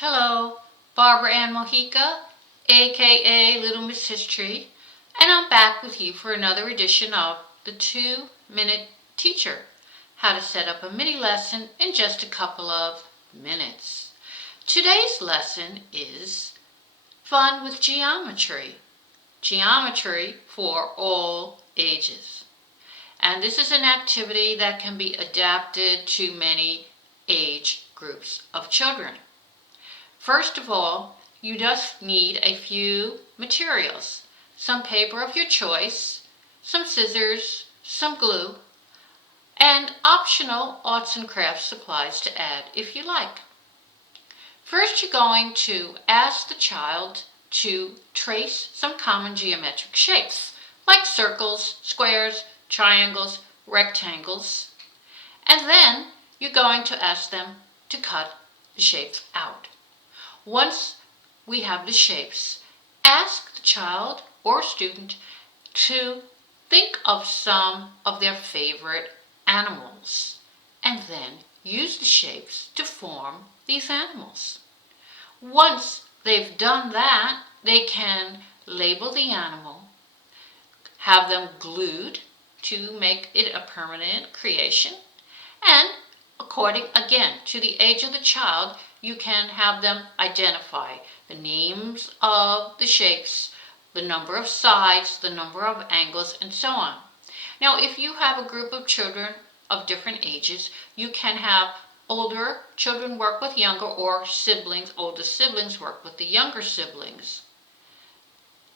Hello, Barbara Ann Mojica, aka Little Miss History, and I'm back with you for another edition of the 2-Minute Teacher, how to set up a mini lesson in just a couple of minutes. Today's lesson is fun with geometry. Geometry for all ages. And this is an activity that can be adapted to many age groups of children. First of all, you just need a few materials. Some paper of your choice, some scissors, some glue, and optional arts and crafts supplies to add if you like. First, you're going to ask the child to trace some common geometric shapes, like circles, squares, triangles, rectangles, and then you're going to ask them to cut the shapes out. Once we have the shapes, ask the child or student to think of some of their favorite animals and then use the shapes to form these animals. Once they've done that, they can label the animal, have them glued to make it a permanent creation, and according again to the age of the child, you can have them identify the names of the shapes, the number of sides, the number of angles, and so on. Now, if you have a group of children of different ages, you can have older children work with younger, or older siblings work with the younger siblings.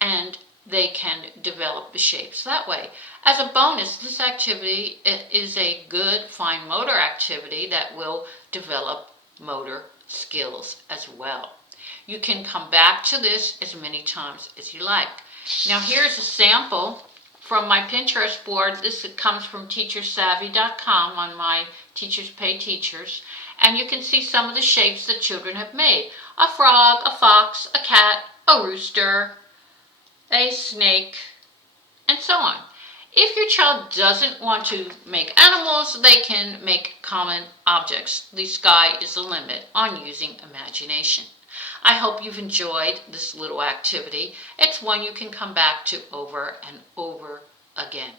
And they can develop the shapes that way. As a bonus, this activity is a good fine motor activity that will develop motor skills as well. You can come back to this as many times as you like. Now here's a sample from my Pinterest board. This comes from teachersavvy.com on my Teachers Pay Teachers. And you can see some of the shapes that children have made. A frog, a fox, a cat, a rooster, a snake, and so on. If your child doesn't want to make animals, they can make common objects. The sky is the limit on using imagination. I hope you've enjoyed this little activity. It's one you can come back to over and over again.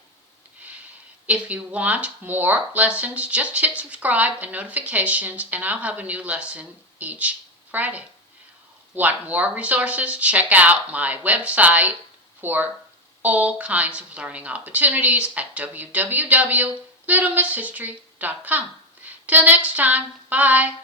If you want more lessons, just hit subscribe and notifications, and I'll have a new lesson each Friday. Want more resources? Check out my website for all kinds of learning opportunities at www.littlemisshistory.com. Till next time, bye.